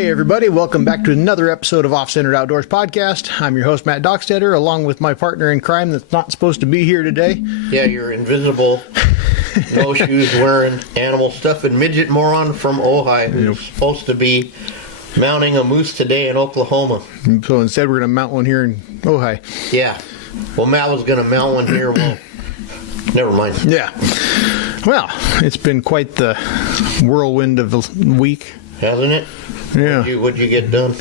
Hey everybody, welcome back to another episode of OffCentered Outdoors Podcast. I'm your host, Matt Dockstetter, along with my partner in crime that's not supposed to be here today. Yeah, you're invisible, no shoes wearing, animal stuff, and midget moron from Ohio who's supposed to be mounting a moose today in Oklahoma. So instead we're going to mount one here in Ohio. Yeah. Well, Matt was going to mount one here. Well, never mind. Yeah. Well, it's been quite the whirlwind of a week. Hasn't it? Yeah. What'd you get done?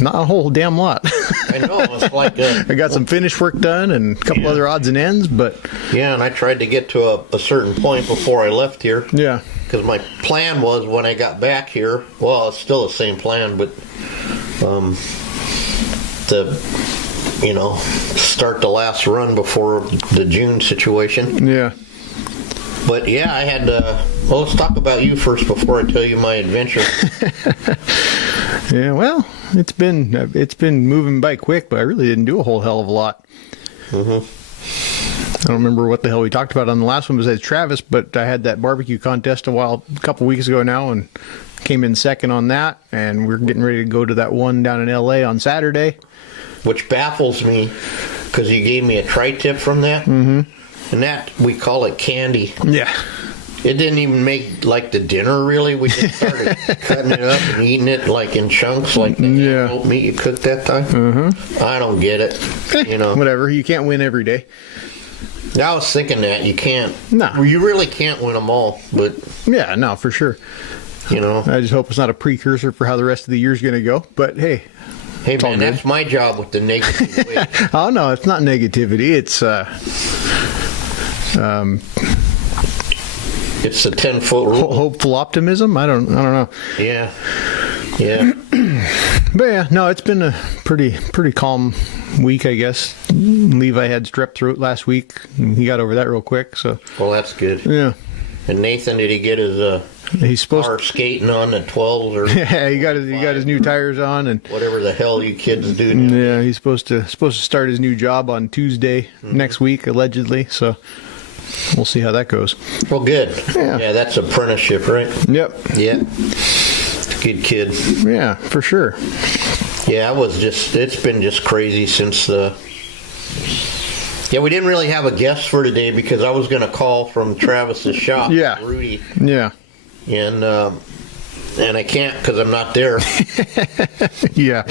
Not a whole damn lot. I know. It's like I got some finish work done and a couple other odds and ends, but... Yeah, and I tried to get to a certain point before I left here. Yeah. Because my plan was when I got back here, well, it's still the same plan, but to, start the last run before the June situation. Yeah. But yeah, I had well, let's talk about you first before I tell you my adventure. Yeah, well, it's been moving by quick, but I really didn't do a whole hell of a lot. I don't remember what the hell we talked about on the last one besides Travis, but I had that barbecue contest a couple weeks ago now, and came in second on that, and we're getting ready to go to that one down in LA on Saturday. Which baffles me, because you gave me a tri-tip from that. Mm-hmm. And that, we call it candy. Yeah. It didn't even make, like, the dinner, really. We just started cutting it up and eating it, like, in chunks, like the antelope meat you cooked that time. Mm-hmm. I don't get it, Whatever. You can't win every day. I was thinking that. You can't. No. You really can't win them all, but... Yeah, no, for sure. I just hope it's not a precursor for how the rest of the year's going to go, but hey... Hey, man, that's my job with the negative way. Oh, no, it's not negativity. It's it's the 10-foot rule. Hopeful optimism? I don't know. Yeah. But yeah, no, it's been a pretty calm week, I guess. Levi had strep throat last week. And he got over that real quick, so. Well, that's good. Yeah. And Nathan, did he get his he's supposed car skating on the 12s or? Yeah, he got his new tires on and whatever the hell you kids do now. Yeah, he's supposed to start his new job on Tuesday next week, allegedly. So we'll see how that goes. Well, good. Yeah, that's apprenticeship, right? Yep. Yeah. Good kid. Yeah, for sure. Yeah, it's been just crazy since Yeah, we didn't really have a guest for today because I was going to call from Travis's shop, Rudy. Yeah. And I can't because I'm not there. Yeah.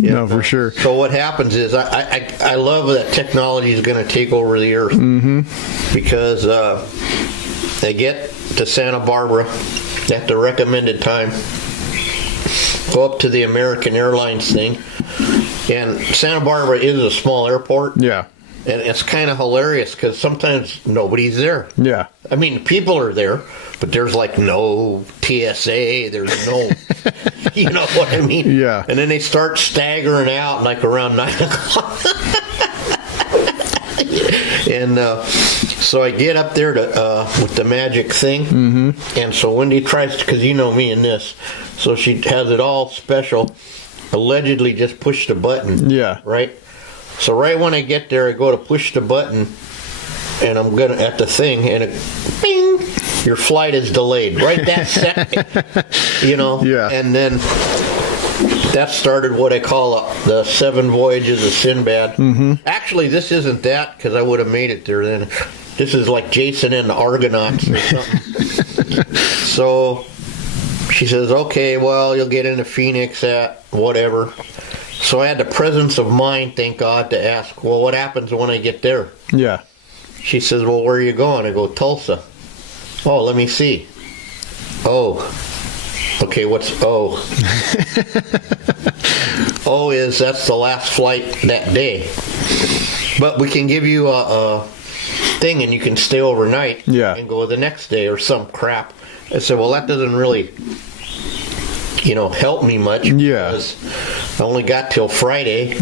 No, for sure. So what happens is I love that technology is going to take over the earth. Mm-hmm. Because they get to Santa Barbara at the recommended time, go up to the American Airlines thing, and Santa Barbara is a small airport. Yeah. And it's kind of hilarious because sometimes nobody's there. Yeah. I mean, people are there, but there's like no TSA. There's no, you know what I mean? Yeah. And then they start staggering out like around 9 o'clock. And so I get up there to with the magic thing. Mm-hmm. And so Wendy tries to, because you know me in this, so she has it all special. Allegedly just push the button. Yeah. Right? So right when I get there, I go to push the button, and I'm gonna at the thing, and it, bing, your flight is delayed. Right that second, Yeah. And then that started what I call the 7 Voyages of Sinbad. Mm-hmm. Actually, this isn't that because I would have made it there then. This is like Jason and the Argonauts or something. So she says, "Okay, well, you'll get into Phoenix at whatever." So I had the presence of mind, thank God, to ask, well, what happens when I get there? Yeah. She says, well, where are you going? I go, Tulsa. Oh, let me see. Oh. Okay, what's O? O is that's the last flight that day. But we can give you a thing and you can stay overnight and go the next day or some crap. I said, well, that doesn't really... help me much because I only got till Friday,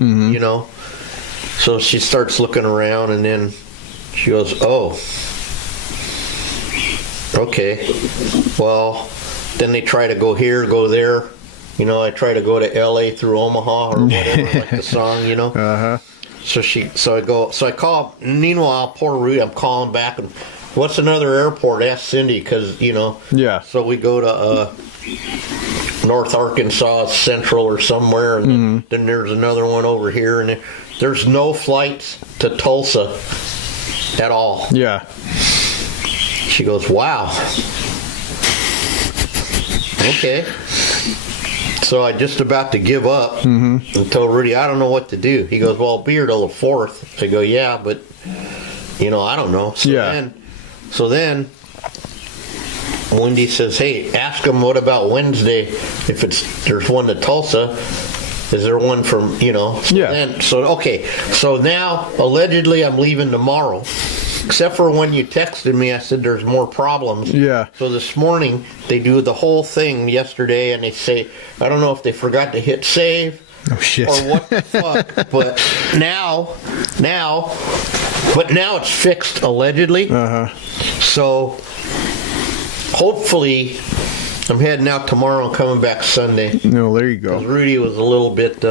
So she starts looking around and then she goes, oh, okay. Well, then they try to go here, go there. I try to go to LA through Omaha or whatever, like the song, Uh-huh. So I call, meanwhile, poor Rudy, I'm calling back and what's another airport? Ask Cindy because, Yeah. So we go to North Arkansas, Central, or somewhere, and then there's another one over here, and there's no flights to Tulsa at all. Yeah. She goes, wow. Okay. So I just about to give up and told Rudy, I don't know what to do. He goes, well, I'll be here till the 4th. I go, yeah, but, I don't know. So then Wendy says, hey, ask him what about Wednesday if there's one to Tulsa. Is there one from, So now, allegedly, I'm leaving tomorrow. Except for when you texted me, I said there's more problems. Yeah. So this morning, they do the whole thing yesterday, and they say, I don't know if they forgot to hit save. Oh, shit. Or what the fuck. But now it's fixed, allegedly. Uh-huh. So hopefully, I'm heading out tomorrow and coming back Sunday. No, there you go. Rudy was a little bit,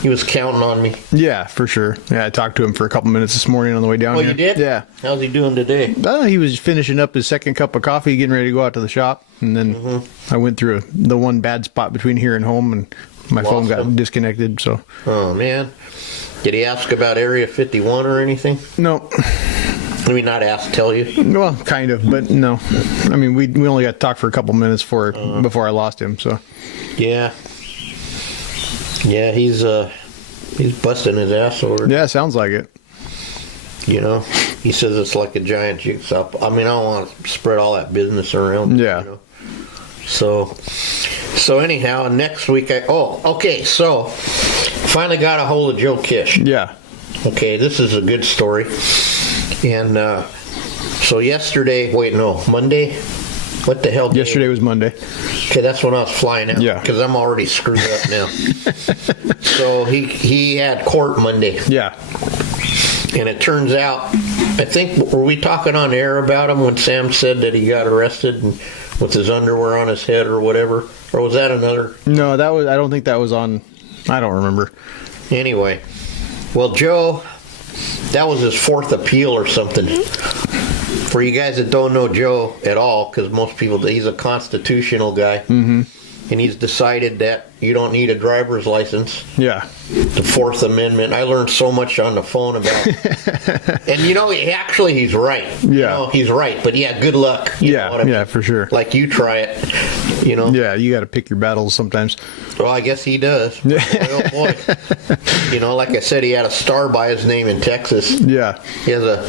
he was counting on me. Yeah, for sure. Yeah, I talked to him for a couple minutes this morning on the way down here. Oh, you did? Yeah. How's he doing today? He was finishing up his second cup of coffee, getting ready to go out to the shop. And then I went through the one bad spot between here and home, and my phone got disconnected. So. Oh, man. Did he ask about Area 51 or anything? No. I mean, not ask, tell you? Well, kind of, but no. I mean, we only got to talk for a couple minutes before I lost him. So. Yeah. Yeah, he's busting his ass over it. Yeah, sounds like it. He says it's like a giant jigsaw. I mean, I don't want to spread all that business around. Yeah. So anyhow, next week so finally got a hold of Joe Kish. Yeah. Okay, this is a good story. And so Monday. What the hell? Yesterday was Monday. Okay, that's when I was flying out. Yeah. Because I'm already screwed up now. So he had court Monday. Yeah. And it turns out, I think, were we talking on air about him when Sam said that he got arrested and with his underwear on his head or whatever? Or was that another? No, I don't think that was on, I don't remember. Anyway, well, Joe, that was his 4th appeal or something. For you guys that don't know Joe at all, because most people, he's a constitutional guy. Mm-hmm. And he's decided that you don't need a driver's license. Yeah. The 4th Amendment. I learned so much on the phone about it. And, actually, he's right. Yeah. He's right. But, yeah, good luck. You know what I mean? Yeah, for sure. Like, you try it, Yeah, you got to pick your battles sometimes. Well, I guess he does. Boy, oh, boy. Like I said, he had a star by his name in Texas. Yeah. He has a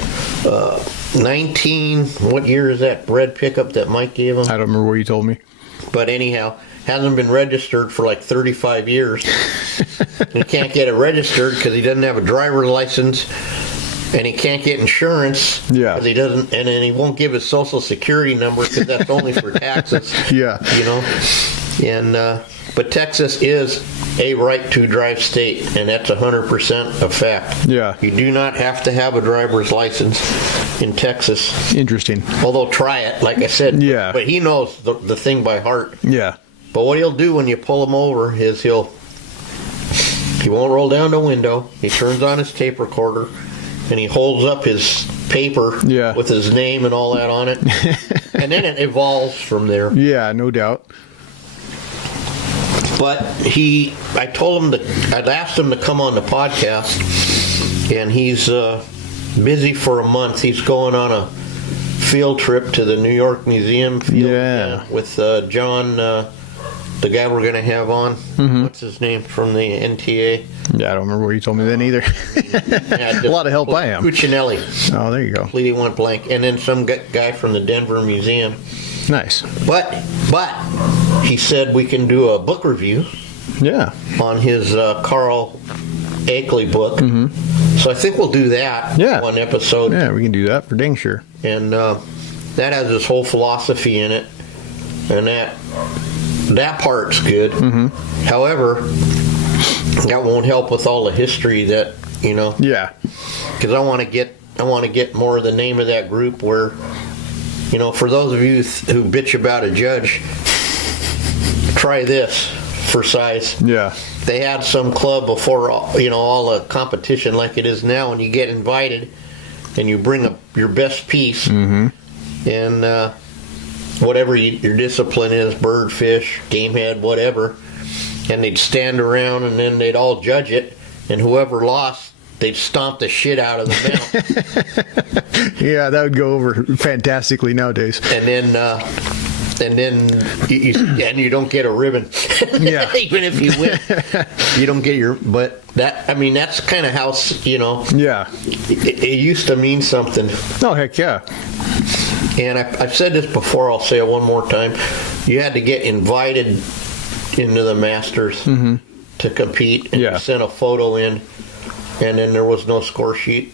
19, what year is that red pickup that Mike gave him? I don't remember what you told me. But anyhow, hasn't been registered for like 35 years. He can't get it registered because he doesn't have a driver's license, and he can't get insurance. Yeah. Because he doesn't, and then he won't give his social security number because that's only for taxes. Yeah. And but Texas is a right to drive state, and that's 100% a fact. Yeah. You do not have to have a driver's license in Texas. Interesting. Although try it, like I said. Yeah. But he knows the thing by heart. Yeah. But what he'll do when you pull him over is he won't roll down the window. He turns on his tape recorder, and he holds up his paper with his name and all that on it. And then it evolves from there. Yeah, no doubt. But I told him I'd asked him to come on the podcast, and he's busy for a month. He's going on a field trip to the New York Museum with John, the guy we're going to have on. Mm-hmm. What's his name from the NTA? Yeah, I don't remember what you told me then either. A lot of help I am. Cuccinelli. Oh, there you go. Completely went blank. And then some guy from the Denver Museum. Nice. But he said we can do a book review. Yeah. On his Carl Akeley book. Mm-hmm. So I think we'll do that. One episode. Yeah, we can do that for dang sure. And that has this whole philosophy in it, and that part's good. Mm-hmm. However, that won't help with all the history that Yeah. Because I want to get more of the name of that group where. For those of you who bitch about a judge, try this for size. Yeah. They had some club before, all the competition like it is now, and you get invited, and you bring up your best piece, and whatever your discipline is, bird, fish, game head, whatever, and they'd stand around and then they'd all judge it, and whoever lost, they'd stomp the shit out of the mount. Yeah, that would go over fantastically nowadays. And then you don't get a ribbon. Yeah. Even if you win, you don't get your. But that's kind of how, Yeah. It used to mean something. Oh, heck yeah. And I've said this before. I'll say it one more time. You had to get invited into the Masters to compete, and you sent a photo in, and then there was no score sheet.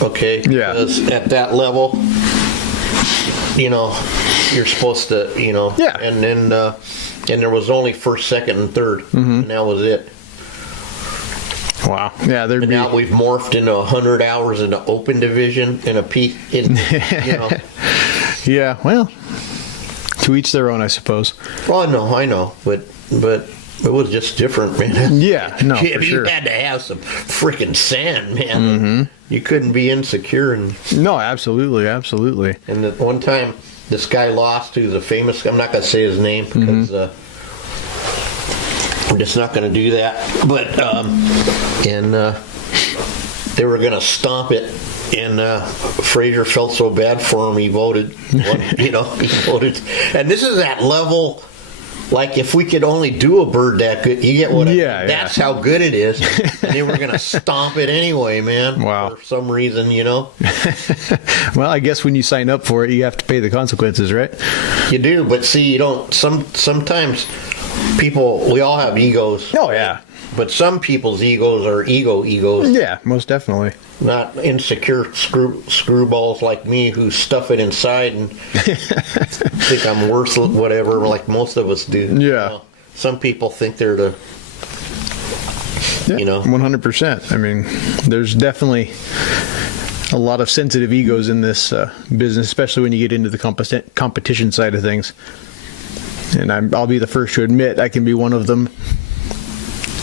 Okay. Yeah. Because at that level, you're supposed to, Yeah. and then and there was only first, second, and third, and that was it. Wow. Yeah, And now we've morphed into 100 hours in the open division in a piece. Yeah. Well, to each their own, I suppose. Well, I know, but it was just different, man. Yeah. No, you for sure. had to have some freaking sand, man. You couldn't be insecure. No, absolutely, absolutely. And at one time, this guy lost, who's a famous. I'm not going to say his name because I'm just not going to do that. But they were going to stomp it, and Frazier felt so bad for him, he voted. He voted. And this is at level. Like, if we could only do a bird that good, you get what I mean? That's how good it is. And they were going to stomp it anyway, man. Wow. For some reason, Well, I guess when you sign up for it, you have to pay the consequences, right? You do, but see, you don't. Sometimes people, we all have egos. Oh, yeah. But some people's egos are egos. Yeah, most definitely. Not insecure screwballs like me who stuff it inside and think I'm worth whatever, like most of us do. Yeah. Some people think they're the, 100%. I mean, there's definitely a lot of sensitive egos in this business, especially when you get into the competition side of things. And I'll be the first to admit I can be one of them.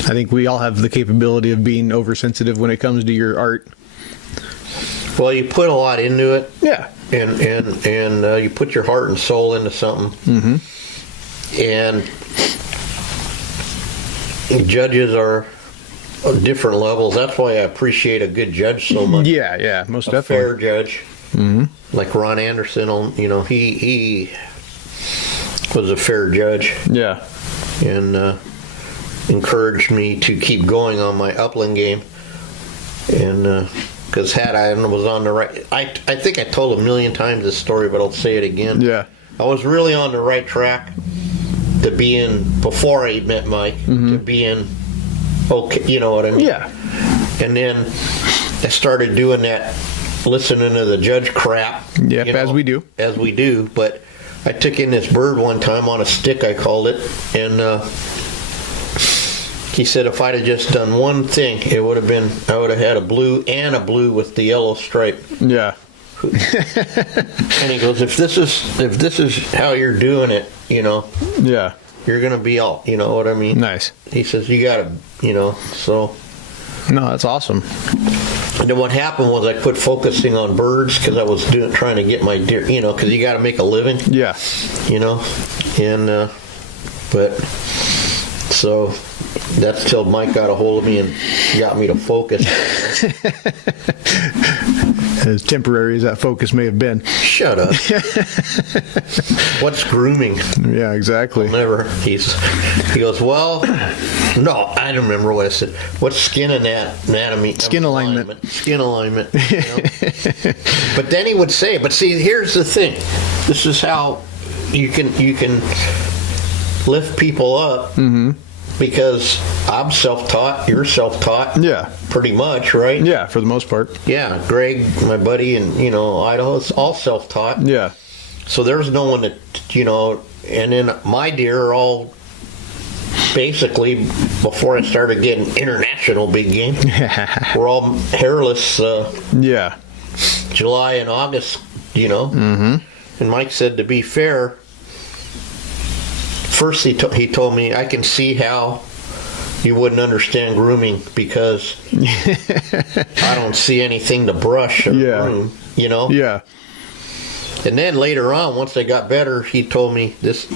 I think we all have the capability of being oversensitive when it comes to your art. Well, you put a lot into it. Yeah. And you put your heart and soul into something. And judges are different levels. That's why I appreciate a good judge so much. Yeah, most a definitely. Fair judge. Like Ron Anderson, he was a fair judge. Yeah. And encouraged me to keep going on my upland game. And because had I was on the right, I think I told a million times this story, but I'll say it again. Yeah. I was really on the right track to be in, before I met Mike, to be in, okay, you know what I mean? Yeah. And then I started doing that, listening to the judge crap. Yep, as we do. As we do, but I took in this bird one time on a stick, I called it, and he said if I'd have just done one thing, it would have been, I would have had a blue with the yellow stripe. Yeah. And he goes, if this is how you're doing it, Yeah. you're gonna be all, you know what I mean? Nice. He says you gotta, so. No, that's awesome. And then what happened was I quit focusing on birds because I was trying to get my deer, because you got to make a living. Yeah. And but so that's till Mike got a hold of me and got me to focus. As temporary as that focus may have been. Shut up. What's grooming? Yeah, exactly. Never. He goes, well, no, I don't remember what I said. What's skin anatomy? Skin alignment. Skin alignment. But then he would say, but see, here's the thing. This is how you can lift people up. Mm-hmm. Because I'm self-taught, you're self-taught. Yeah. Pretty much, right? Yeah, for the most part. Yeah, Greg, my buddy, and, Idaho, it's all self-taught. Yeah. So there's no one that, and then my deer are all basically, before I started getting international big game, we're all hairless. Yeah. July and August, Mm-hmm. And Mike said, to be fair, first he told me, I can see how you wouldn't understand grooming because I don't see anything to brush or groom, Yeah. And then later on, once I got better, he told me this,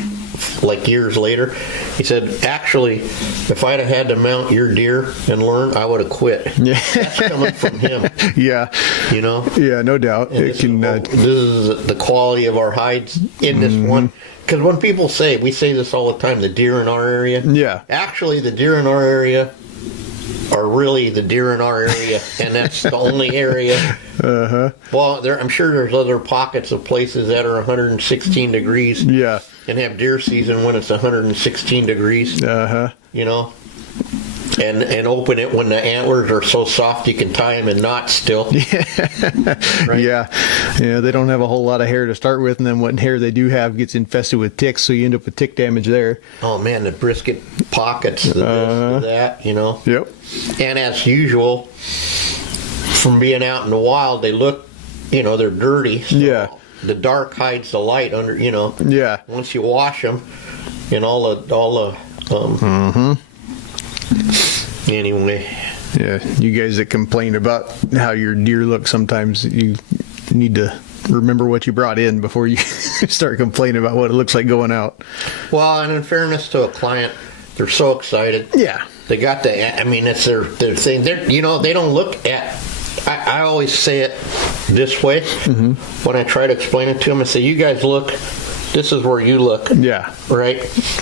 like years later, he said, actually, if I'd have had to mount your deer and learn, I would have quit. Yeah. That's coming from him. Yeah. You know? Yeah, no doubt. And this is the quality of our hides in this one. Because when people say, we say this all the time, the deer in our area. Yeah. Actually, the deer in our area are really the deer in our area, and that's the only area. Uh-huh. Well, I'm sure there's other pockets of places that are 116 degrees. Yeah. And have deer season when it's 116 degrees. Uh-huh. You know? And open it when the antlers are so soft you can tie them in knots still. Right? Yeah. Yeah, they don't have a whole lot of hair to start with, and then what hair they do have gets infested with ticks, so you end up with tick damage there. Oh, man, the brisket pockets, the this, the that, you know? Yep. And as usual, from being out in the wild, they look, they're dirty. So Yeah. the dark hides the light under, Yeah. Once you wash them, and all the anyway. Yeah, you guys that complain about how your deer look, sometimes you need to remember what you brought in before you start complaining about what it looks like going out. Well, and in fairness to a client, they're so excited. Yeah. They got it's their thing. They don't look at, I always say it this way when I try to explain it to them. I say, you guys look, this is where you look. Yeah. Right?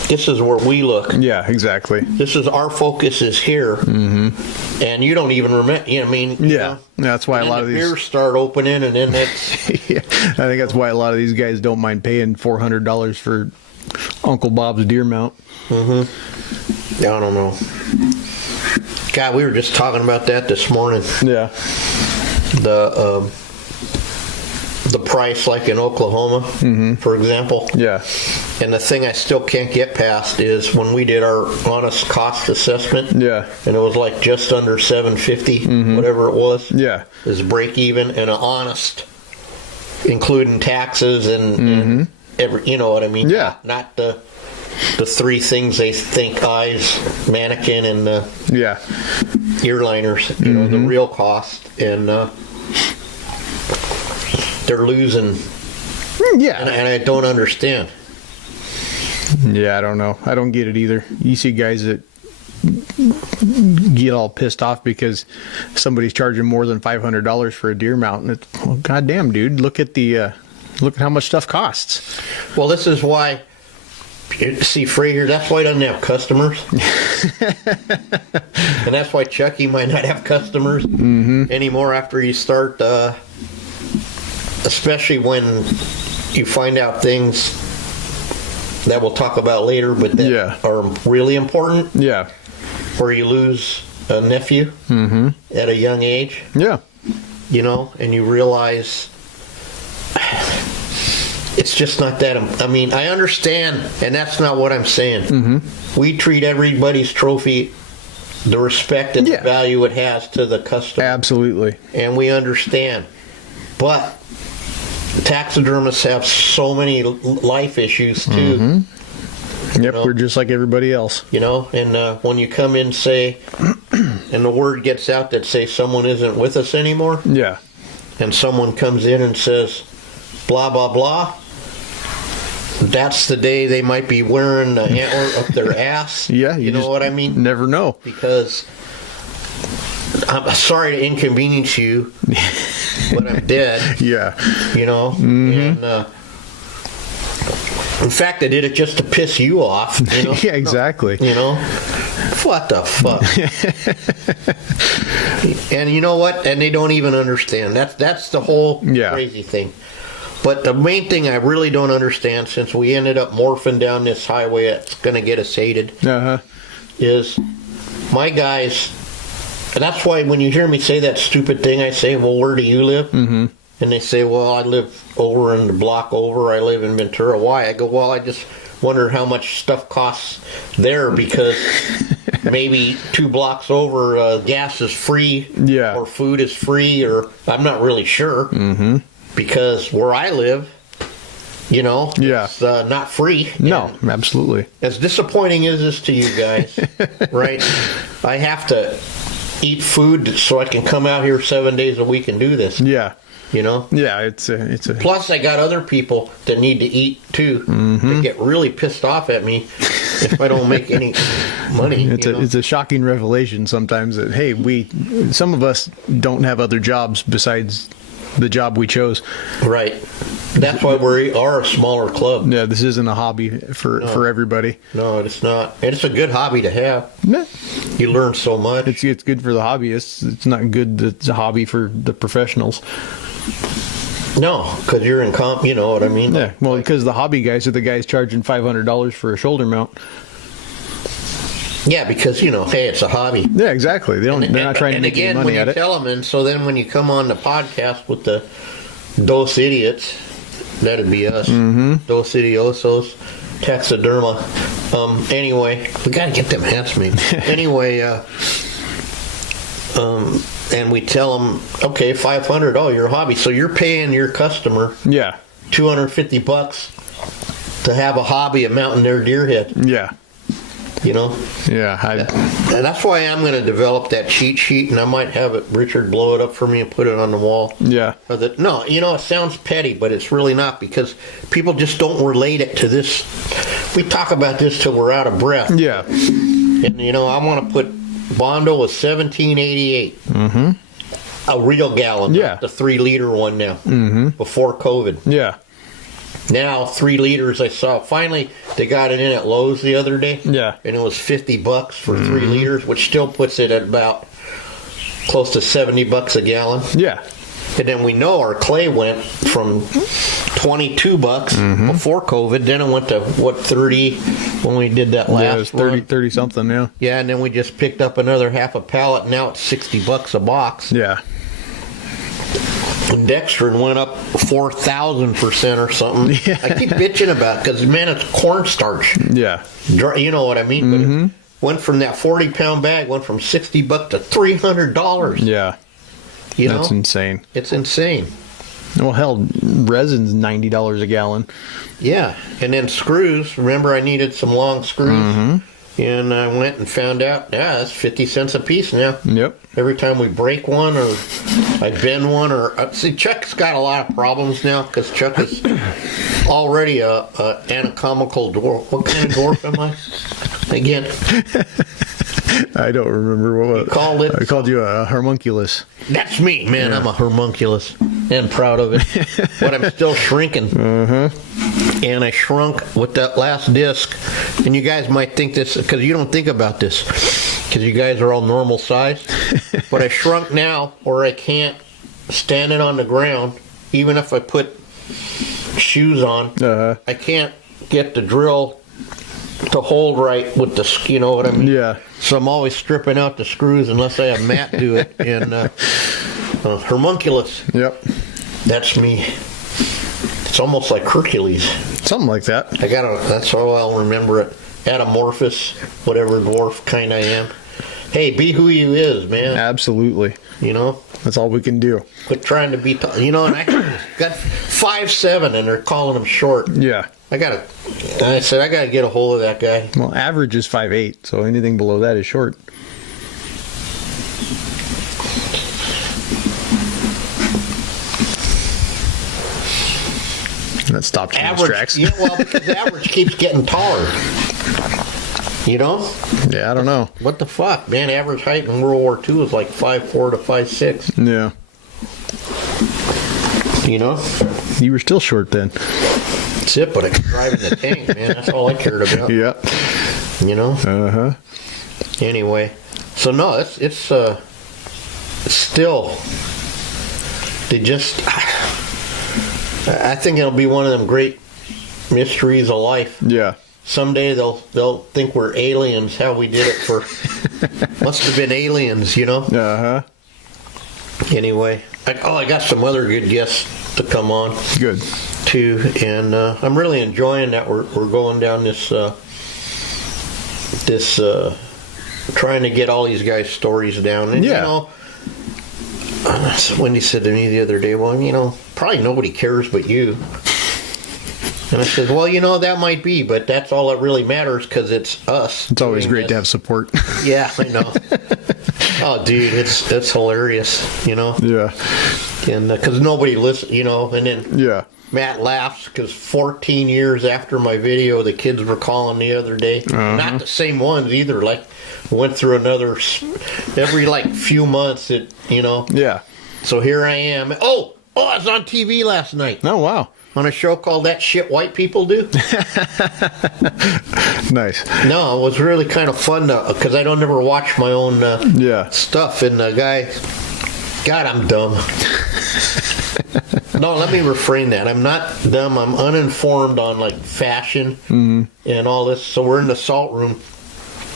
This is where we look. Yeah, exactly. This is our focus is here. Mm-hmm. And you don't even remember, Yeah. That's why a lot of these beers start opening, and then that's... Yeah, I think that's why a lot of these guys don't mind paying $400 for Uncle Bob's deer mount. Mm-hmm. I don't know. God, we were just talking about that this morning. Yeah. The price, like in Oklahoma, for example. Yeah. And the thing I still can't get past is when we did our honest cost assessment. Yeah. And it was like just under $750, whatever it was. Yeah. Is break even and an honest, including taxes and every, you know what I mean? Yeah. Not the three things they think: eyes, mannequin, and the earliners. You know, the real cost, and they're losing. Yeah. And I don't understand. Yeah, I don't know. I don't get it either. You see guys that get all pissed off because somebody's charging more than $500 for a deer mount, and it's, well, goddamn, dude, look at how much stuff costs. Well, this is why. See, Fraser, that's why he doesn't have customers. And that's why Chucky might not have customers anymore after you start, especially when you find out things that we'll talk about later, but that are really important. Yeah. Where you lose a nephew at a young age. Yeah. You know, and you realize... It's just not that. I mean, I understand, and that's not what I'm saying. We treat everybody's trophy the respect and the value it has to the customer. Absolutely. And we understand. But taxidermists have so many life issues, too. Yep, we're just like everybody else. You know, and when you come in, say, and the word gets out that, say, someone isn't with us anymore. Yeah. And someone comes in and says, blah, blah, blah. That's the day they might be wearing the antler up their ass. Yeah, you know what I mean? Never know. Because I'm sorry to inconvenience you, but I'm dead. Yeah. You know? And in fact, I did it just to piss you off. You know? Yeah, exactly. You know? What the fuck? And you know what? And they don't even understand. That's the whole crazy thing. But the main thing I really don't understand, since we ended up morphing down this highway that's going to get us hated, is my guys, and that's why when you hear me say that stupid thing, I say, well, where do you live? And they say, well, I live over in the block over. I live in Ventura. Why? I go, well, I just wonder how much stuff costs there, because maybe 2 blocks over, gas is free, or food is free, or I'm not really sure. Because where I live, you know, it's not free. No, absolutely. As disappointing as this to you guys, right? I have to eat food so I can come out here 7 days a week and do this. Yeah. You know? Yeah, it's a. Plus, I got other people that need to eat too. They get really pissed off at me if I don't make any money. It's a shocking revelation sometimes that, hey, some of us don't have other jobs besides the job we chose. Right. That's why we are a smaller club. Yeah, this isn't a hobby for everybody. No, it's not. And it's a good hobby to have. Yeah. You learn so much. It's good for the hobbyists. It's not good that it's a hobby for the professionals. No, because you're in comp, you know what I mean? Yeah, well, because the hobby guys are the guys charging $500 for a shoulder mount. Yeah, because, hey, it's a hobby. Yeah, exactly. They're not trying to make any money at it. And again, when you tell them, and so then when you come on the podcast with the Dos Idiots, that'd be us. Dos Idiosos, Taxiderma. Anyway, we got to get them hats made. Anyway, and we tell them, okay, $500. Oh, you're a hobby, so you're paying your customer $250 to have a hobby of mounting their deer head. Yeah. Yeah. And that's why I'm going to develop that cheat sheet, and I might have Richard blow it up for me and put it on the wall. Yeah. No, it sounds petty, but it's really not, because people just don't relate it to this. We talk about this till we're out of breath. Yeah. And I want to put Bondo was $17.88. A real gallon. Yeah. The 3-liter one now. Before COVID. Yeah. Now 3 liters. I saw finally they got it in at Lowe's the other day. Yeah. And it was $50 for 3 liters, which still puts it at about close to $70 a gallon. Yeah. And then we know our clay went from $22 before COVID. Then it went to 30 when we did that last it was 30 something. Yeah. Yeah, and then we just picked up another half a pallet. Now it's $60 a box. Yeah. And Dextrin went up 4,000% or something. Yeah. I keep bitching about it because, man, it's cornstarch. Yeah. You know what I mean? But it went from that 40-pound bag, went from $60 to $300. Yeah. That's insane. It's insane. Well, hell, resin's $90 a gallon. Yeah. And then screws. Remember, I needed some long screws. And I went and found out, that's 50 cents a piece now. Yep. Every time we break one or I bend one see, Chuck's got a lot of problems now because Chuck is already a anatomical dwarf. What kind of dwarf am I? Again. I don't remember what I called you a homunculus. That's me, man. Yeah. I'm a homunculus and proud of it. But I'm still shrinking. And I shrunk with that last disc. And you guys might think this, because you don't think about this, because you guys are all normal size. But I shrunk now, or I can't stand it on the ground, even if I put shoes on. I can't get the drill to hold right with the, you know what I mean? Yeah. So I'm always stripping out the screws unless I have Matt do it. And homunculus. Yep. That's me. It's almost like Hercules. Something like that. That's how I'll remember it. Atomorphous, whatever dwarf kind I am. Hey, be who you is, man. Absolutely. That's all we can do. Quit trying to be, and I got 5'7", and they're calling him short. Yeah. I said, I got to get a hold of that guy. Well, average is 5'8", so anything below that is short. That stopped in its tracks. Yeah, well, because the average keeps getting taller. Yeah, I don't know. What the fuck, man? Average height in World War II was like 5'4" to 5'6". Yeah. You were still short then. That's it, but I could drive in the tank, man. That's all I cared about. Yeah. Anyway, so no, it's still. I think it'll be one of them great mysteries of life. Yeah. Someday they'll think we're aliens. How we did it for must have been aliens, Anyway, I got some other good guests to come on. Good. Too, and I'm really enjoying that we're going down this trying to get all these guys' stories down. And Wendy said to me the other day, well, probably nobody cares but you. And I said, well, that might be, but that's all that really matters because it's us. It's always great to have support. Yeah, I know. Oh, dude, it's hilarious, you know? Yeah. And because nobody listens, you know, and then Yeah. Matt laughs because 14 years after my video, the kids were calling the other day. Not the same ones either. Like, went through another, every like few months, it, you know. Yeah. So here I am. Oh, I was on TV last night. Oh, wow. On a show called That Shit White People Do. Nice. No, it was really kind of fun because I don't ever watch my own Yeah. stuff. And the guy, God, I'm dumb. No, let me refrain that. I'm not dumb. I'm uninformed on like fashion and all this. So we're in the salt room,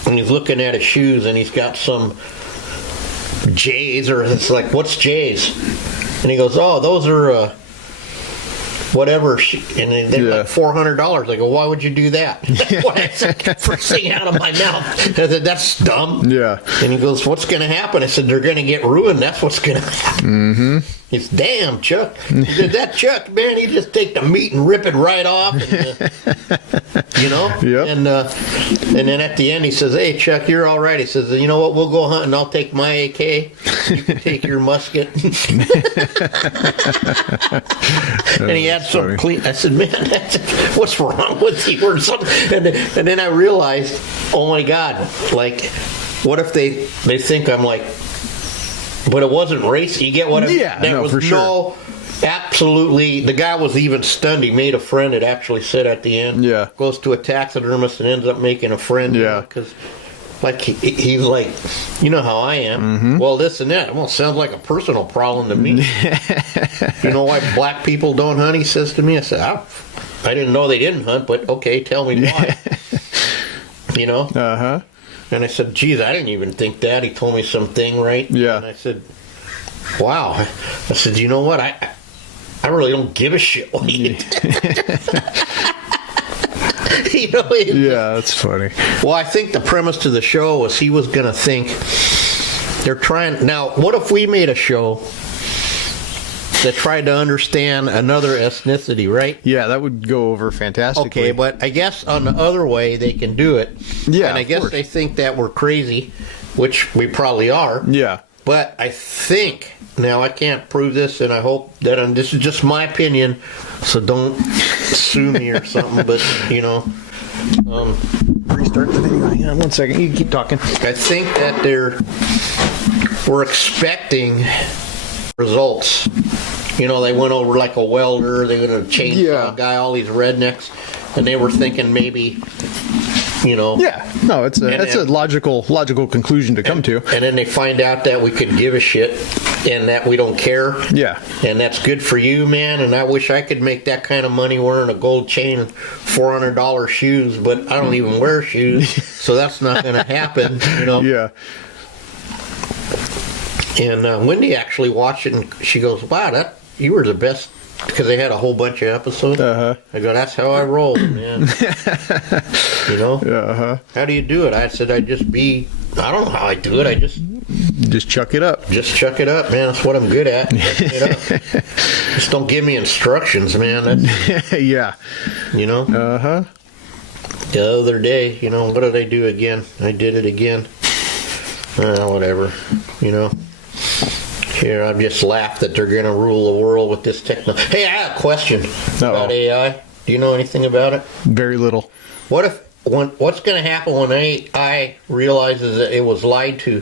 and he's looking at his shoes, and he's got some J's, or it's like, what's J's? And he goes, oh, those are whatever, and they're like $400. I go, why would you do that? First thing out of my mouth. I said, that's dumb. Yeah. And he goes, what's going to happen? I said, they're going to get ruined. That's what's going to happen. Mm-hmm. He's, damn, Chuck. He said, that Chuck, man, he just take the meat and rip it right off. And, you know? Yep. And then at the end, he says, hey, Chuck, you're all right. He says, you know what? We'll go hunting. I'll take my AK. You can take your musket. And he had some clean. I said, man, what's wrong with you or something? And then I realized, oh my God, like, what if they think I'm like, but it wasn't racist. You get what I mean? Yeah, there no, was for sure. Absolutely. The guy was even stunned. He made a friend. It actually said at the end. Yeah. Goes to a taxidermist and ends up making a friend. Yeah. Because, like, he's like, you know how I am. Mm-hmm. Well, this and that. Well, it sounds like a personal problem to me. You know why black people don't hunt? He says to me. I said, I didn't know they didn't hunt, but okay, tell me why. You know? Uh-huh. And I said, geez, I didn't even think that. He told me something, right? Yeah. And I said, wow. I said, you know what? I really don't give a shit what you You know? Yeah, that's funny. Well, I think the premise to the show was he was going to think they're trying. Now, what if we made a show that tried to understand another ethnicity, right? Yeah, that would go over fantastically. Okay, but I guess on the other way they can do it. Yeah, and I of guess course. they think that we're crazy, which we probably are. Yeah. But I think, now I can't prove this, and I hope that this is just my opinion, so don't sue me or something, but, you know. Restart the video. Hang on 1 second. You can keep talking. I think that we're expecting results. You know, they went over like a welder, they went a chainsaw guy, all these rednecks, and they were thinking maybe, you know. Yeah. No, it's a logical conclusion to come to. And then they find out that we could give a shit and that we don't care. Yeah. And that's good for you, man. And I wish I could make that kind of money wearing a gold chain and $400 shoes, but I don't even wear shoes, so that's not going to happen, you know. Yeah. And Wendy actually watched it, and she goes, wow, you were the best, because they had a whole bunch of episodes. Uh-huh. I go, that's how I roll, man. You know? Uh-huh. How do you do it? I said, I don't know how I do it. I just chuck it up. Just chuck it up, man. That's what I'm good at. Chucking it up. Just don't give me instructions, man. Yeah. You know? Uh-huh. The other day, you know, what did I do again? I did it again. Whatever, you know. Here, I just laughed that they're going to rule the world with this technology. Hey, I have a question about AI. Do you know anything about it? Very little. What's going to happen when AI realizes that it was lied to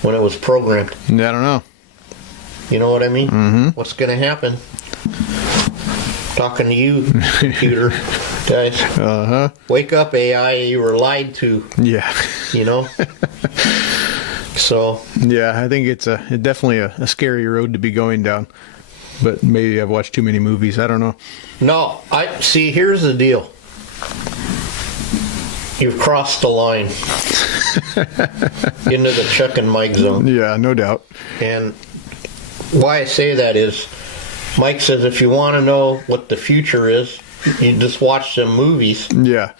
when it was programmed? I don't know. You know what I mean? Mm-hmm. What's going to happen? Talking to you, computer guys. Uh-huh. Wake up, AI. You were lied to. Yeah. You know? So yeah, I think it's definitely a scary road to be going down. But maybe I've watched too many movies. I don't know. no, here's the deal. You've crossed the line into the Chuck and Mike zone. Yeah, no doubt. And why I say that is, Mike says if you want to know what the future is, you just watch some movies. Yeah.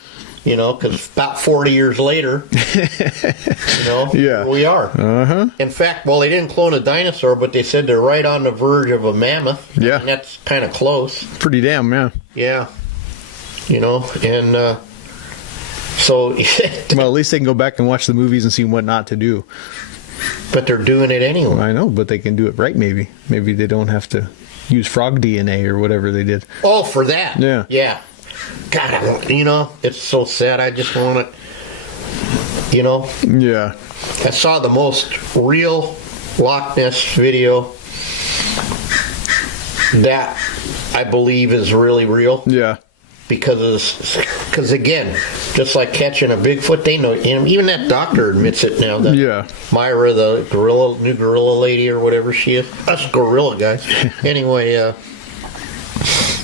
You know, because about 40 years later, you know, Yeah. here we are. Uh-huh. In fact, well, they didn't clone a dinosaur, but they said they're right on the verge of a mammoth. Yeah. And that's kind of close. Pretty damn, yeah. Yeah. You know, and so... Well, at least they can go back and watch the movies and see what not to do. But they're doing it anyway. I know, but they can do it right. Maybe they don't have to use frog DNA or whatever they did. Oh, for that. Yeah. Yeah. God, it's so sad. I just want it. Yeah. I saw the most real Loch Ness video that I believe is really real. Yeah. Because again, just like catching a Bigfoot, they know. Even that doctor admits it now. That Myra, the new gorilla lady or whatever she is, us gorilla guys. Anyway,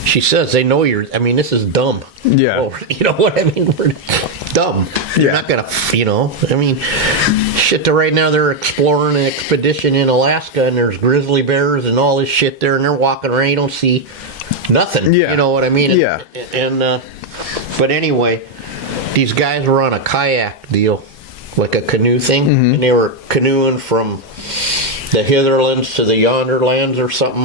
she says they know this is dumb. Yeah. Oh, you know what I mean? We're dumb. You're not gonna. Shit. Right now they're exploring an expedition in Alaska, and there's grizzly bears and all this shit there, and they're walking around. You don't see nothing. Yeah. You know what I mean? Yeah. But anyway, these guys were on a kayak deal, like a canoe thing, and they were canoeing from the Hitherlands to the Yonderlands or something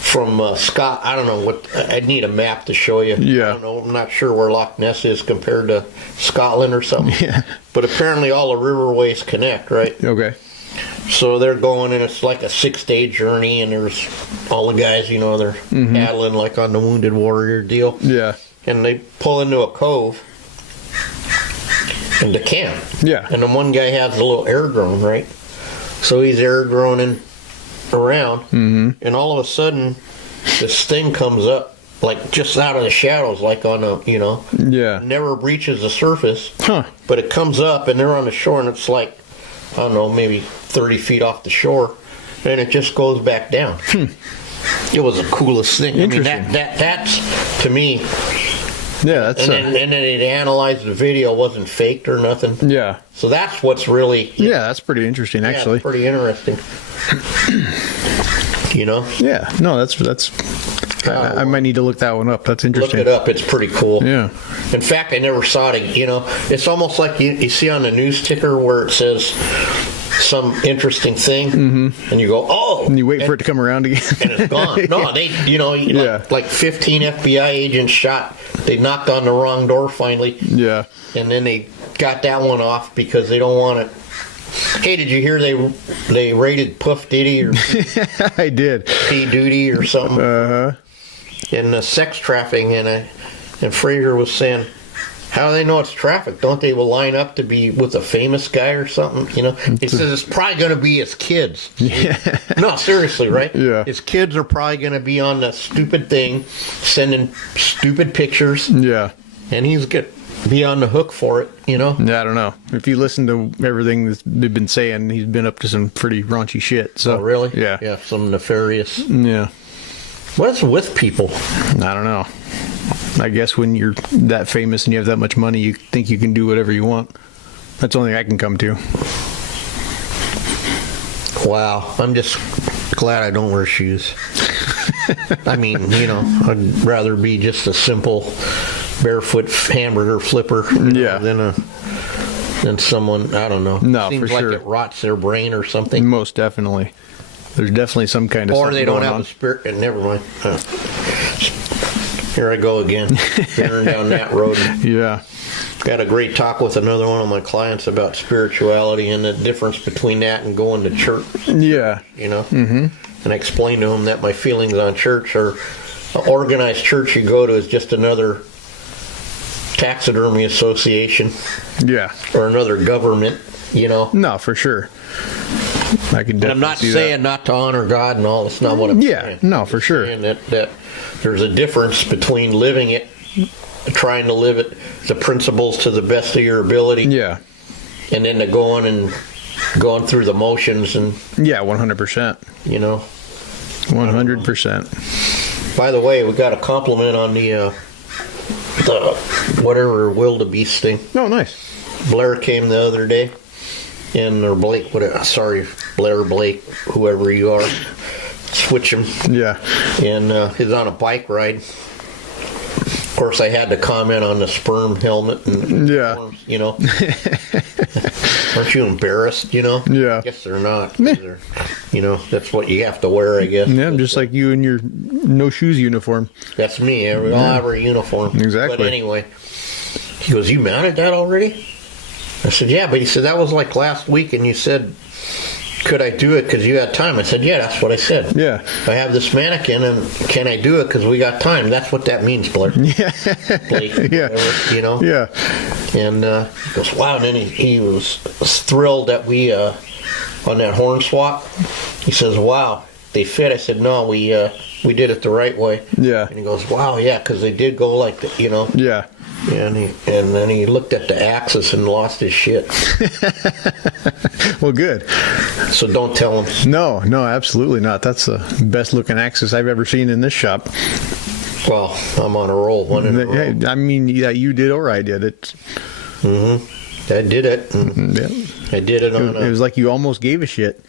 from Scott. I don't know what. I'd need a map to show you. Yeah. I don't know. I'm not sure where Loch Ness is compared to Scotland or something. Yeah. But apparently all the riverways connect, right? Okay. So they're going, and it's like a 6-day journey, and there's all the guys, they're paddling like on the Wounded Warrior deal. Yeah. And they pull into a cove and to camp. Yeah. And then one guy has a little air drone, right? So he's air droning around, and all of a sudden, this thing comes up, like just out of the shadows, like on a, Yeah. never breaches the surface. Huh. But it comes up, and they're on the shore, and it's like, I don't know, maybe 30 feet off the shore, and it just goes back down. It was the coolest thing. Interesting. That's to me. Yeah, that's. And then they analyzed the video; it wasn't faked or nothing. Yeah. So that's what's really. Yeah, that's pretty interesting, actually. Yeah, pretty interesting. Yeah. No, that's. I might need to look that one up. That's interesting. Look it up. It's pretty cool. Yeah. In fact, I never saw it. It's almost like you see on the news ticker where it says some interesting thing, and you go, oh, And you wait for it to come around again. and it's gone. No, they, like 15 FBI agents shot. They knocked on the wrong door finally. Yeah. And then they got that one off because they don't want it. Hey, did you hear they raided Puff Diddy or I did. P Duty or something? In the sex trafficking, and Fraser was saying, how do they know it's traffic? Don't they line up to be with a famous guy or something? He says it's probably going to be his kids. Yeah. No, seriously, right? Yeah. His kids are probably going to be on the stupid thing, sending stupid pictures, Yeah. and he's going to be on the hook for it, Yeah, I don't know. If you listen to everything that they've been saying, he's been up to some pretty raunchy shit. So. Oh, really? Yeah. Yeah, some nefarious. Yeah. What's with people? I don't know. I guess when you're that famous and you have that much money, you think you can do whatever you want. That's the only thing I can come to. Wow. I'm just glad I don't wear shoes. I mean, I'd rather be just a simple barefoot hamburger flipper Yeah. than someone, I don't know. No, Seems for like sure. it rots their brain or something. Most definitely. There's definitely some kind of Or something they don't going have on. a spirit. And never mind. Here I go again, veering down that road. Yeah. Got a great talk with another one of my clients about spirituality and the difference between that and going to church. Yeah. And I explained to him that my feelings on church are an organized church you go to is just another taxidermy association Yeah. or another government. No, for sure. I can definitely And I'm not see saying not to honor God and all. That's not what I'm saying. No, for I'm sure. saying that there's a difference between living it, trying to live it, the principles to the best of your ability, Yeah. and then to going through the motions and, Yeah, 100%. 100%. By the way, we got a compliment on the whatever wildebeest thing. Oh, nice. Blair came the other day, or Blake, Blair, Blake, whoever you are, switch him, Yeah. and he's on a bike ride. Of course, I had to comment on the sperm helmet and Yeah. forms, Aren't you embarrassed, Yeah. I guess they're not. 'Cause they're, that's what you have to wear, I guess. Yeah, just like you in your no shoes uniform. That's me. We all have our uniform. Exactly. But anyway, he goes, you mounted that already? I said, yeah, but he said, that was like last week, and you said could I do it because you had time? I said, yeah, that's what I said. Yeah. I have this mannequin, and can I do it because we got time? That's what that means, Blair. Yeah. Blake, Yeah. whatever, you know? Yeah. And he goes, wow. And then he was thrilled that we, on that horn swap, he says, wow, they fit. I said, no, we did it the right way. Yeah. And he goes, wow, yeah, because they did go like that, you know? Yeah. And then he looked at the axis and lost his shit. Well, good. So don't tell him. No, absolutely not. That's the best looking axis I've ever seen in this shop. Well, I'm on a roll. One in a row. I mean, yeah, you did or I did it. I did it. And Yeah. I did it on It was like you almost gave a shit.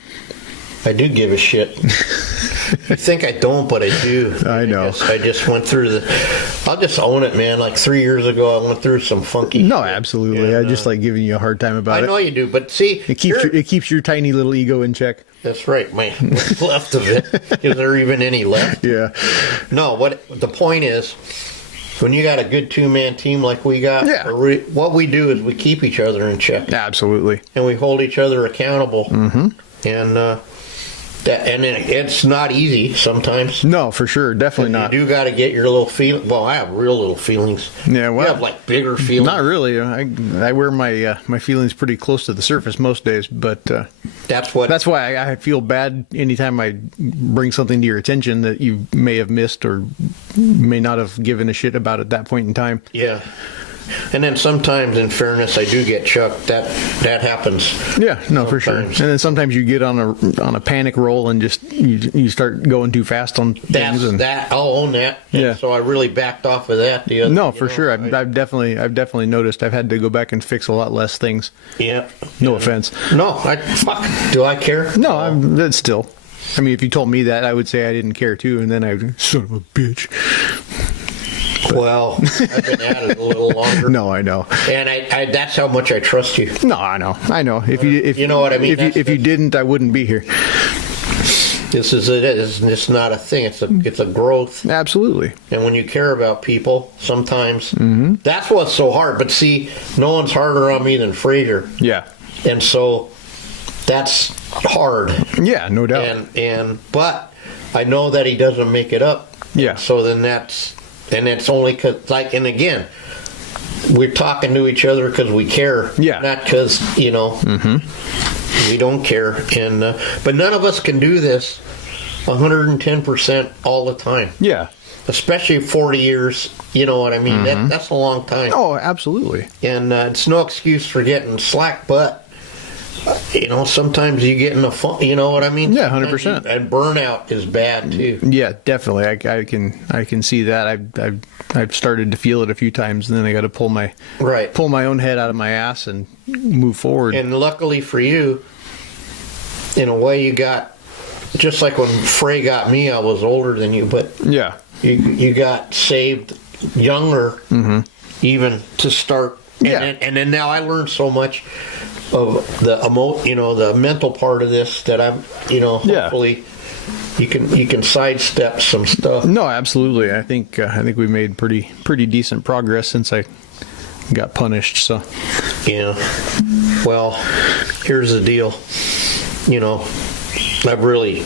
I do give a shit. You think I don't, but I do. I know. I just went through I'll just own it, man. Like 3 years ago, I went through some funky No, shit. absolutely. And, I just like giving you a hard time about I it. know you do, but see, It keeps your tiny little ego in check. that's right. What's left of it. Is there even any left? Yeah. No, what the point is, when you got a good two-man team like we got, Yeah. what we do is we keep each other in check. Absolutely. And we hold each other accountable. Mm-hmm. And it's not easy sometimes. No, for sure. Definitely not. You do got to get your little feel. Well, I have real little feelings. Yeah, well, you have like bigger feelings. Not really. I wear my feelings pretty close to the surface most days, but That's why I feel bad anytime I bring something to your attention that you may have missed or may not have given a shit about at that point in time. Yeah. And then sometimes, in fairness, I do get Chuck. That happens. Yeah, no, for sure. And Sometimes. then sometimes you get on a panic roll and just you start going too fast on things. And, I'll own that. Yeah. And so I really backed off of that. no, for sure. I've definitely noticed. I've had to go back and fix a lot less things. Yeah. No offense. No, fuck. Do I care? No, that's still. I mean, if you told me that, I would say I didn't care too, and then I'd son of a bitch. Well, I've been at it a little longer. No, I know. And I that's how much I trust you. No, I know. If You know what I mean? If you didn't, I wouldn't be here. This is it. It's not a thing. It's a growth. Absolutely. And when you care about people, sometimes Mm-hmm. that's what's so hard. But see, no one's harder on me than Frazier, Yeah. and so that's hard. Yeah, no doubt. But I know that he doesn't make it up. Yeah. So then it's only because, and again, we're talking to each other because we care. Yeah. Not because, we don't care. And but none of us can do this 110% all the time. Yeah. Especially 40 years, you know what I mean? That's a long time. Oh, absolutely. And it's no excuse for getting slack, but sometimes you get in a funk, you know what I mean? Yeah, 100%. And burnout is bad too. Yeah, definitely. I can see that. I've started to feel it a few times, and then I got to pull my own head out of my ass and move forward. And luckily for you, in a way, you got, just like when Frey got me, I was older than you, but yeah, you got saved younger, even to start. Yeah. And then now I learned so much of the mental part of this that I'm, hopefully you can sidestep some stuff. No, absolutely. I think we made pretty decent progress since I got punished. So Yeah. Well, here's the deal. I've really,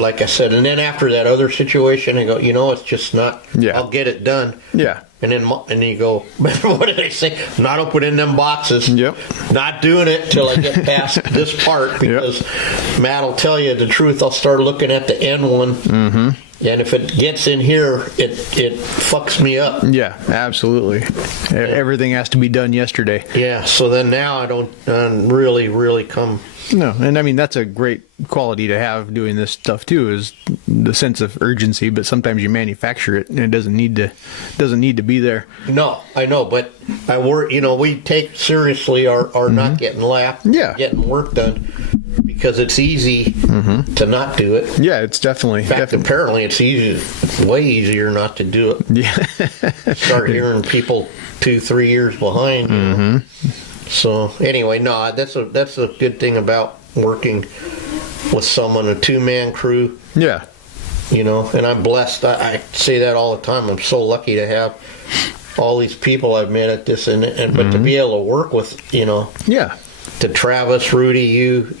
like I said, and then after that other situation, I go, it's just not. Yeah. I'll get it done. yeah, And then you go, what did I say? Not opening them boxes. Yep. Not doing it till I get past this part, because Matt will tell you the truth. I'll start looking at the end one. Mm-hmm. And if it gets in here, it fucks me up. yeah, absolutely. Everything has to be done yesterday. Yeah. So then now I don't really, really come. No, and I mean that's a great quality to have doing this stuff too, is the sense of urgency. But sometimes you manufacture it, and it doesn't need to be there. No, I know, but I work. We take seriously our not getting laughed, Yeah. getting work done, because it's easy to not do it. Yeah, it's definitely. In fact, apparently it's way easier not to do it. Yeah. Start hearing people 2-3 years behind. So anyway, no, that's a good thing about working with someone, a 2-man crew. Yeah. And I'm blessed. I say that all the time. I'm so lucky to have all these people I've met at this, but to be able to work with, Yeah. to Travis, Rudy,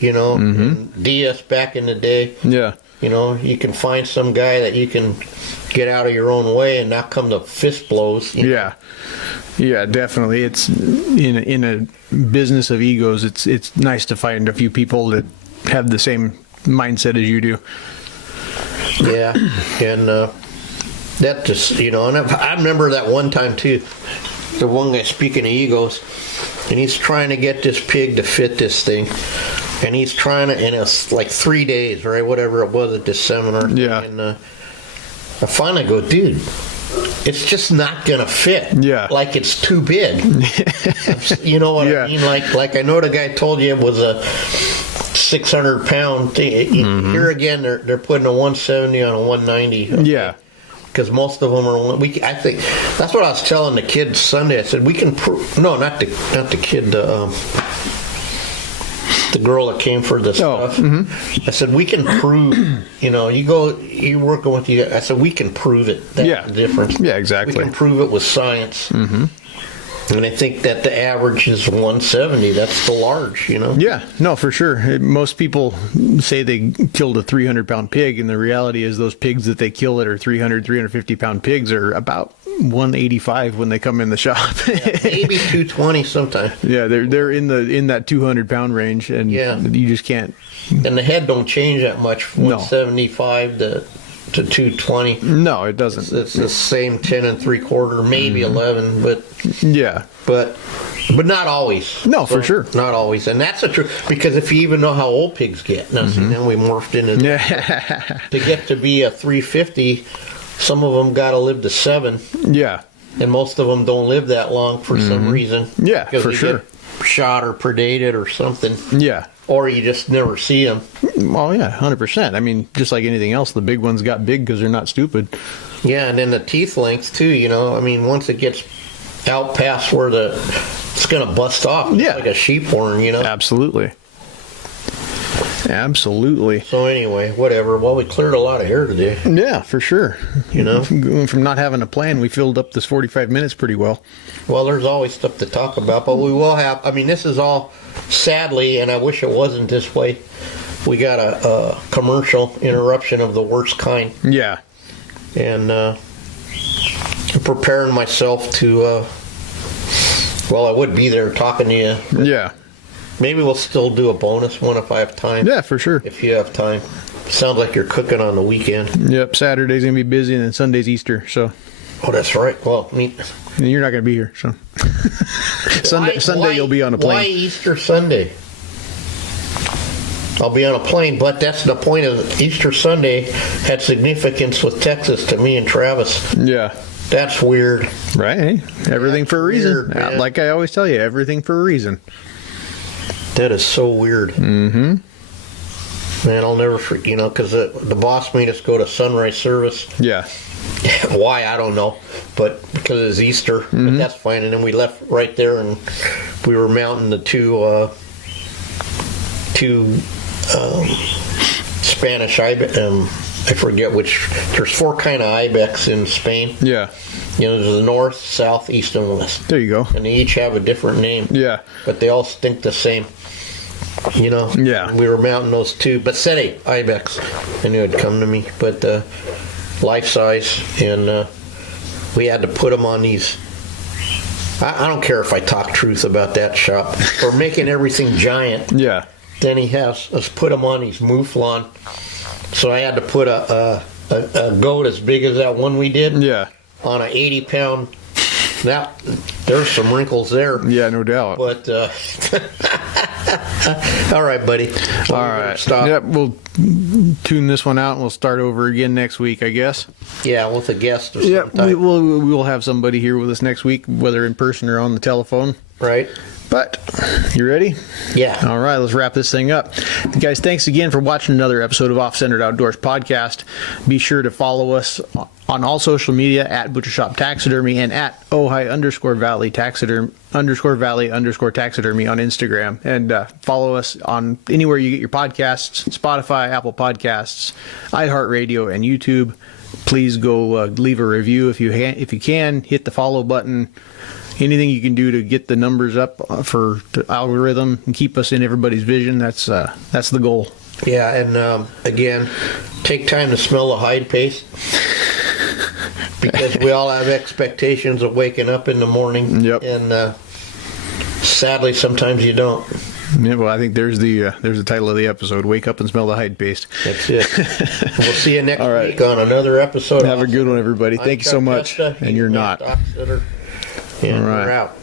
you know, and Diaz back in the day. Yeah. You know, you can find some guy that you can get out of your own way and not come to fist blows. Yeah. Yeah, definitely. It's in a business of egos. It's nice to find a few people that have the same mindset as you do. Yeah, and that just, you know, and I remember that one time too. The one guy, speaking of egos, and he's trying to get this pig to fit this thing, and he's trying to, and it's like 3 days, right, whatever it was at this seminar. Yeah. And I finally go, dude, it's just not gonna fit. Yeah. Like it's too big. You know what I mean? Like I know the guy told you it was a 600-pound thing. Here again, they're putting a 170 on a 190. Okay? Yeah. Because most of them are. I think that's what I was telling the kids Sunday. I said we can prove. No, not the kid. The girl that came for the stuff. I said we can prove. You know, you're working with you. I said we can prove it. That's the difference. Yeah, exactly. We can prove it with science. And I think that the average is 170. That's the large, you know? Yeah, no, for sure. Most people say they killed a 300-pound pig, and the reality is those pigs that they kill that are 300, 350-pound pigs are about 185 when they come in the shop. Maybe 220 sometimes. Yeah, they're in that 200-pound range, and you just can't. And the head don't change that much from 175 to 220. No, it doesn't. It's the same 10 3/4, maybe 11, but but not always. No, for sure, not always, and that's the truth. Because if you even know how old pigs get, now see, then we morphed into to get to be a 350. Some of them got to live to 7. Yeah, and most of them don't live that long for some reason. Yeah, because for sure. Get shot or predated or something. Yeah. Or you just never see them. Well, yeah, 100%. I mean, just like anything else, the big ones got big because they're not stupid. Yeah, and then the teeth length, too, you know. I mean, once it gets out past where it's going to bust off. It's like a sheep horn, you know. Absolutely. Absolutely. So anyway, whatever. Well, we cleared a lot of hair today. Yeah, for sure. You know? From not having a plan, we filled up this 45 minutes pretty well. Well, there's always stuff to talk about, but we will have, I mean, this is all, sadly, and I wish it wasn't this way, we got a commercial interruption of the worst kind. Yeah. And I'm preparing myself to, well, I would be there talking to you. Yeah. Maybe we'll still do a bonus one if I have time. Yeah, for sure. If you have time. Sounds like you're cooking on the weekend. Yep, Saturday's going to be busy, and then Sunday's Easter, so. Oh, that's right. Well, and you're not going to be here, so. Sunday you'll be on a plane. Why Easter Sunday? I'll be on a plane, but that's the point of Easter Sunday had significance with Texas to me and Travis. Yeah. That's weird. Right. Hey, everything for a reason. Weird, like I always tell you, everything for a reason. That is so weird. Mm-hmm. Man, I'll never forget, you know, because the boss made us go to sunrise service. Yeah. Why, I don't know, but because it's Easter, but that's fine. And then we left right there, and we were mounting the two Spanish ibex. I forget which. There's 4 kind of ibex in Spain. Yeah. You know, there's the north, south, east, and west. There you go. And they each have a different name. Yeah. But they all stink the same. You know. Yeah. We were mounting those 2, but Sete ibex. I knew it'd come to me, but life size, and we had to put them on these. I don't care if I talk truth about that shop. We're making everything giant. Yeah. Then he has us put them on these mouflon. So I had to put a goat as big as that one we did. Yeah. On an 80-pound. Now there's some wrinkles there. Yeah, no doubt. But all right, buddy. All right. Stop. Yep, we'll tune this one out and we'll start over again next week, I guess. Yeah, with a guest or something. Yeah, we'll have somebody here with us next week, whether in person or on the telephone. Right. But, you ready? Yeah. All right, let's wrap this thing up. Guys, thanks again for watching another episode of Off-Centered Outdoors Podcast. Be sure to follow us on all social media at Butcher Shop Taxidermy and at Ojai_Valley Taxidermy _Taxidermy on Instagram. And follow us on anywhere you get your podcasts, Spotify, Apple Podcasts, iHeartRadio, and YouTube. please go leave a review if you can. Hit the follow button. Anything you can do to get the numbers up for the algorithm and keep us in everybody's vision. That's the goal. Yeah, and again, take time to smell the hide paste. Because we all have expectations of waking up in the morning. Yep. And sadly, sometimes you don't. Yeah, well, I think there's the title of the episode: "Wake Up and Smell the Hide Paste." That's it. We'll see you next All right. week on another episode. Have a good one, everybody. Thank you so much. Testa, and you're not. Dock Sitter, and All right. we're out.